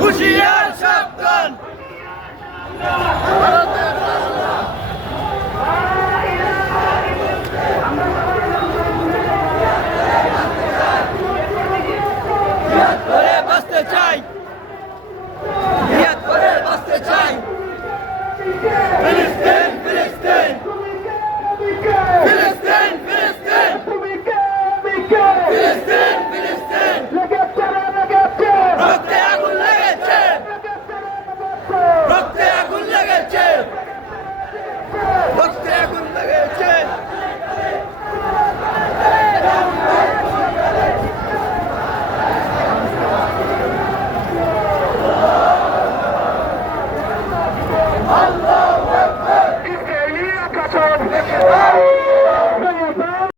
হুঁশিয়ার সাবধান। জিহাদ করে বাঁচতে চাই, জিহাদ করে বাঁচতে চাই। ফিলিস্তিন ফিলিস্তিন ফিলিস্তিন ফিলিস্তিন ফিলিস্তিন ফিলিস্তিন। রক্তে আগুন লেগেছে, রক্তে আগুন লেগেছে, রক্তে আগুন লেগেছে। আল্লাহ